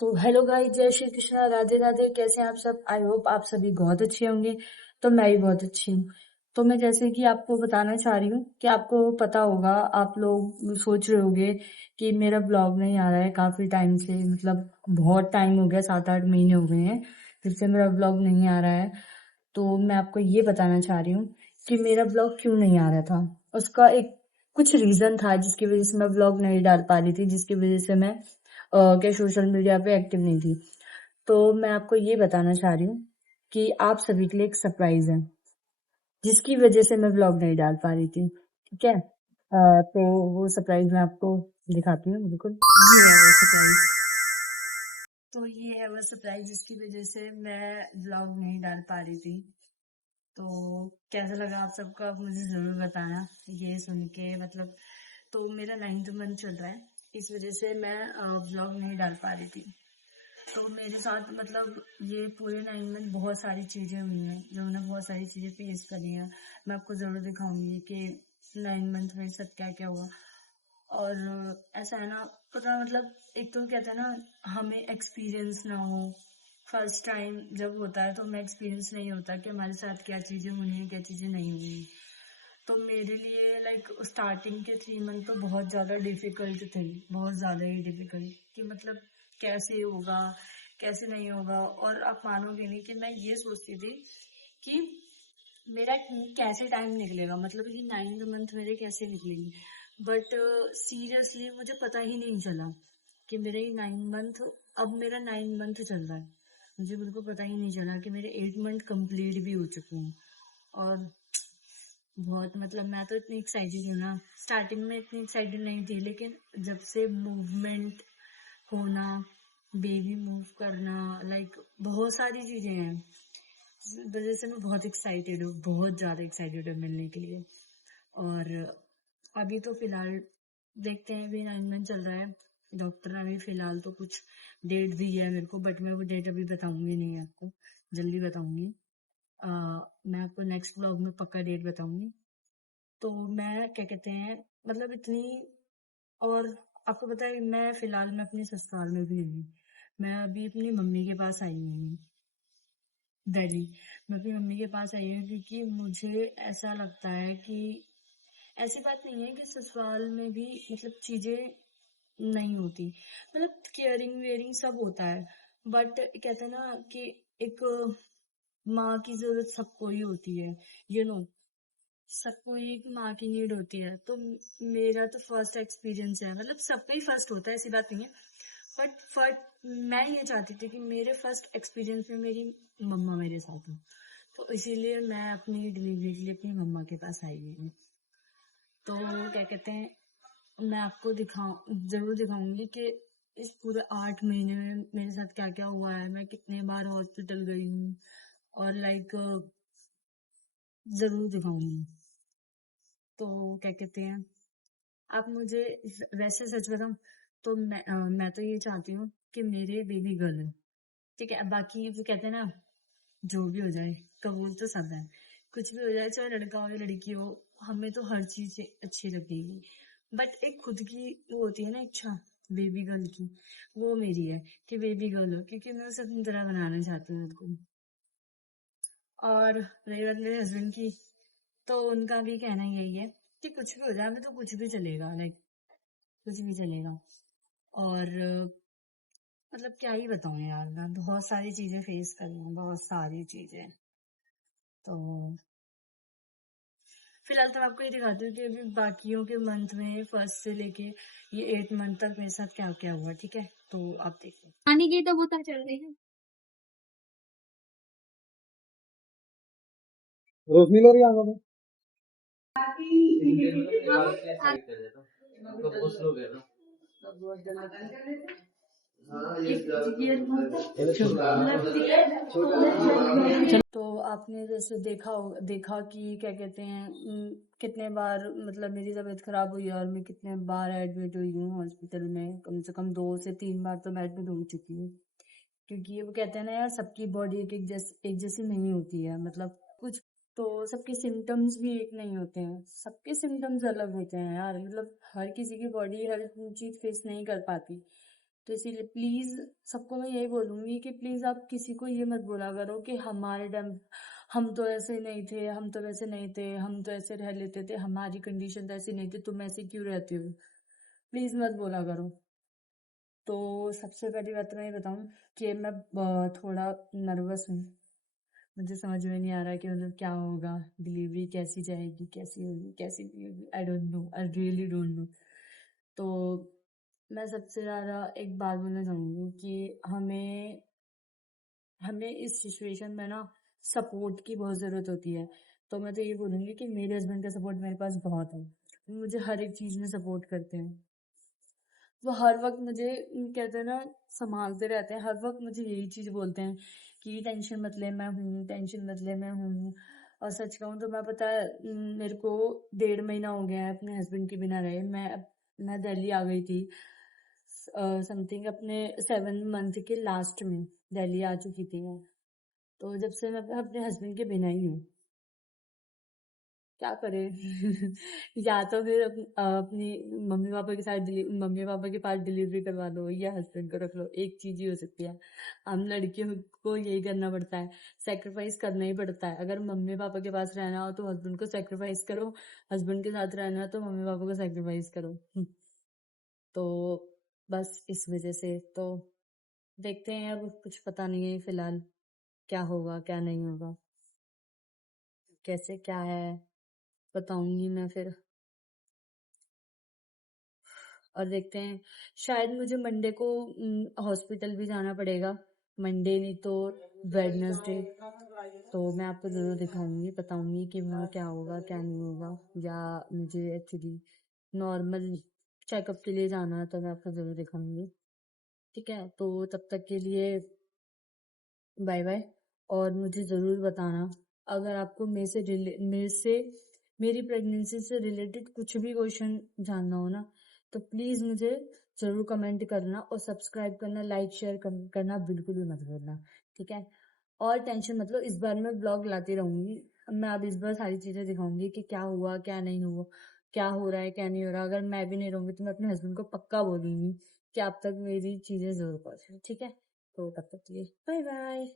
तो hello guys, जय श्री कृष्णा, राधे राधे। कैसे हैं आप सब? आई होप आप सभी बहुत अच्छे होंगे। तो मैं भी बहुत अच्छी हूँ। तो मैं जैसे कि आपको बताना चाह रही हूँ कि आपको पता होगा, आप लोग सोच रहे होंगे कि मेरा ब्लॉग नहीं आ रहा है काफी टाइम से, मतलब बहुत टाइम हो गया, 7-8 महीने हो गए हैं जब से मेरा ब्लॉग नहीं आ रहा है। तो मैं आपको ये बताना चाह रही हूँ कि मेरा ब्लॉग क्यों नहीं आ रहा था। उसका एक कुछ रीजन था जिसकी वजह से मैं ब्लॉग नहीं डाल पा रही थी, जिसकी वजह से मैं के सोशल मीडिया पे एक्टिव नहीं थी। तो मैं आपको ये बताना चाह रही हूँ कि आप सभी के लिए एक सरप्राइज है, जिसकी वजह से मैं ब्लॉग नहीं डाल पा रही थी। ठीक है। तो वो सरप्राइज मैं आपको दिखाती हूँ। बिल्कुल ये है वो सरप्राइज। तो ये है वो सरप्राइज जिसकी वजह से मैं ब्लॉग नहीं डाल पा रही थी। तो कैसा लगा आप सबको, आप मुझे जरूर बताना ये सुन के। मतलब तो मेरा 9th मंथ चल रहा है, इस वजह से मैं ब्लॉग नहीं डाल पा रही थी। तो मेरे साथ मतलब ये पूरे 9 मंथ बहुत सारी चीजें हुई हैं, जो मैंने बहुत सारी चीजें फेस करी हैं। मैं आपको जरूर दिखाऊंगी कि 9 मंथ मेरे साथ क्या क्या हुआ। और ऐसा है ना, पता मतलब एक तो कहते हैं ना, हमें एक्सपीरियंस ना हो। फर्स्ट टाइम जब होता है तो हमें एक्सपीरियंस नहीं होता कि हमारे साथ क्या चीजें हुई हैं, क्या चीजें नहीं हुई। तो मेरे लिए लाइक स्टार्टिंग के 3 मंथ तो बहुत ज़्यादा डिफिकल्ट थे, बहुत ज़्यादा ही डिफिकल्ट, कि मतलब कैसे होगा, कैसे नहीं होगा। और आप मानोगे नहीं कि मैं ये सोचती थी कि मेरा कैसे टाइम निकलेगा, मतलब ये 9 मंथ मेरे कैसे निकलेंगे। बट सीरियसली मुझे पता ही नहीं चला कि मेरे ये 9 मंथ, अब मेरा 9 मंथ चल रहा है, मुझे बिल्कुल पता ही नहीं चला कि मेरे 8 मंथ कंप्लीट भी हो चुके हैं। और बहुत मतलब मैं तो इतनी एक्साइटेड हूँ ना, स्टार्टिंग में इतनी एक्साइटेड नहीं थी, लेकिन जब से मूवमेंट होना, बेबी मूव करना, लाइक बहुत सारी चीजें हैं, इस वजह से मैं बहुत एक्साइटेड हूँ, बहुत ज्यादा एक्साइटेड हूँ मिलने के लिए। और अभी तो फिलहाल देखते हैं, अभी 9 मंथ चल रहा है। डॉक्टर ने अभी फिलहाल तो कुछ डेट दी है मेरे को, बट मैं वो डेट अभी बताऊंगी नहीं आपको, जल्दी बताऊंगी। मैं आपको नेक्स्ट ब्लॉग में पक्का डेट बताऊंगी। तो मैं क्या कहते हैं, मतलब इतनी। और आपको पता है, मैं फिलहाल मैं अपने ससुराल में भी नहीं हूँ। मैं अभी अपनी मम्मी के पास आई हूँ, दिल्ली। मैं अपनी मम्मी के पास आई हूँ क्योंकि मुझे ऐसा लगता है कि ऐसी बात नहीं है कि ससुराल में भी मतलब चीजें नहीं होती, मतलब केयरिंग वेयरिंग सब होता है। बट कहते हैं ना कि एक माँ की जरूरत सबको ही होती है, नो। सबको एक माँ की नीड होती है। तो मेरा तो फर्स्ट एक्सपीरियंस है, मतलब सबका ही फर्स्ट होता है, ऐसी बात नहीं है। बट फर्स्ट मैं ये चाहती थी कि मेरे फर्स्ट एक्सपीरियंस में मेरी मम्मा मेरे साथ हो। तो इसीलिए मैं अपनी डिलीवरी के लिए अपनी मम्मा के पास आई हुई हूँ। तो क्या कहते हैं, मैं आपको जरूर दिखाऊंगी कि इस पूरे 8 महीने में मेरे साथ क्या क्या हुआ है, मैं कितने बार हॉस्पिटल गई हूँ। और लाइक जरूर दिखाऊंगी। तो क्या कहते हैं, आप मुझे, वैसे सच बताऊं तो मैं तो ये चाहती हूँ कि मेरे बेबी गर्ल है। ठीक है, अब बाकी वो कहते हैं ना, जो भी हो जाए, कबूल तो सब है। कुछ भी हो जाए, चाहे लड़का हो या लड़की हो, हमें तो हर चीज अच्छी लगेगी। बट एक खुद की वो होती है ना इच्छा, बेबी गर्ल की, वो मेरी है कि बेबी गर्ल हो, क्योंकि मैं उसे अपनी तरह बनाना चाहती हूँ उसको। और रही बात मेरे हस्बैंड की, तो उनका भी कहना यही है कि कुछ भी हो जाए, हमें तो कुछ भी चलेगा, लाइक कुछ भी चलेगा। और मतलब क्या ही बताऊं यार, मैं बहुत सारी चीजें फेस कर रही हूँ, बहुत सारी चीजें। तो फिलहाल तो मैं आपको ये दिखाती हूँ कि अभी बाकियों के मंथ में, फर्स्ट से लेके ये 8 मंथ तक मेरे साथ क्या क्या हुआ। ठीक है, तो आप देखो। पानी की तो पता चल रही है। रोशनी ले रही है आंखों में। तो आपने जैसे देखा कि क्या कहते हैं, कितने बार मतलब मेरी तबीयत खराब हुई है, और मैं कितने बार एडमिट हुई हूँ हॉस्पिटल में। कम से कम 2 से 3 बार तो मैं एडमिट हो चुकी हूँ। क्योंकि ये वो कहते हैं ना यार, सबकी बॉडी एक जैसी नहीं होती है, मतलब कुछ तो सबके सिम्टम्स भी एक नहीं होते हैं, सबके सिम्टम्स अलग होते हैं यार। मतलब हर किसी की बॉडी हर चीज फेस नहीं कर पाती। तो इसीलिए प्लीज सबको मैं यही बोलूंगी कि प्लीज आप किसी को ये मत बोला करो कि हमारे टाइम हम तो ऐसे नहीं थे, हम तो वैसे नहीं थे, हम तो ऐसे रह लेते थे, हमारी कंडीशन तो ऐसी नहीं थी, तुम ऐसे क्यों रहती हो। प्लीज मत बोला करो। तो सबसे पहली बात तो मैं ये बताऊं कि मैं थोड़ा नर्वस हूँ। मुझे समझ में नहीं आ रहा कि मतलब क्या होगा, डिलीवरी कैसी जाएगी, कैसी होगी, कैसी नहीं होगी। I don't know, I really don't know. तो मैं सबसे ज्यादा एक बात बोलना चाहूंगी कि हमें हमें इस सिचुएशन में ना सपोर्ट की बहुत जरूरत होती है। तो मैं तो ये बोलूंगी कि मेरे हस्बैंड का सपोर्ट मेरे पास बहुत है। मुझे हर एक चीज में सपोर्ट करते हैं। वो हर वक्त मुझे कहते हैं ना, संभालते रहते हैं। हर वक्त मुझे यही चीज बोलते हैं कि टेंशन मत ले, मैं हूँ, टेंशन मत ले, मैं हूँ। और सच कहूँ तो मैं पता है मेरे को 1.5 महीना हो गया है अपने हस्बैंड के बिना रहे। मैं दिल्ली आ गई थी समथिंग अपने 7 मंथ के लास्ट में दिल्ली आ चुकी थी मैं। तो जब से मैं अपने हस्बैंड के बिना ही हूँ। क्या करें। या तो फिर अपनी मम्मी पापा के पास डिलीवरी करवा दो या हस्बैंड को रख लो, एक चीज ही हो सकती है। हम लड़कियों को यही करना पड़ता है, सेक्रीफाइस करना ही पड़ता है। अगर मम्मी पापा के पास रहना हो तो हस्बैंड को सेक्रीफाइस करो, हस्बैंड के साथ रहना हो तो मम्मी पापा को सेक्रीफाइस करो। तो बस इस वजह से तो देखते हैं, अब कुछ पता नहीं है फिलहाल क्या होगा क्या नहीं होगा, कैसे क्या है बताऊंगी मैं फिर। और देखते हैं, शायद मुझे मंडे को हॉस्पिटल भी जाना पड़ेगा। मंडे नहीं तो वेडनेसडे। तो मैं आपको जरूर दिखाऊंगी, बताऊंगी कि वहाँ क्या होगा क्या नहीं होगा। या मुझे एक्चुअली नॉर्मल चेकअप के लिए जाना है तो मैं आपको जरूर दिखाऊंगी। ठीक है, तो तब तक के लिए बाय बाय। और मुझे जरूर बताना अगर आपको मेरी प्रेगनेंसी से रिलेटेड कुछ भी क्वेश्चन जानना हो ना, तो प्लीज मुझे जरूर कमेंट करना और सब्सक्राइब करना, लाइक शेयर करना बिल्कुल भी मत भूलना। ठीक है, और टेंशन मतलब इस बार मैं ब्लॉग लाती रहूंगी। मैं अब इस बार सारी चीजें दिखाऊंगी कि क्या हुआ क्या नहीं हुआ, क्या हो रहा है क्या नहीं हो रहा। अगर मैं भी नहीं रहूंगी तो मैं अपने हस्बैंड को पक्का बोलूंगी कि आप तक मेरी चीजें जरूर पहुंचे। ठीक है, तो तब तक के लिए बाय बाय।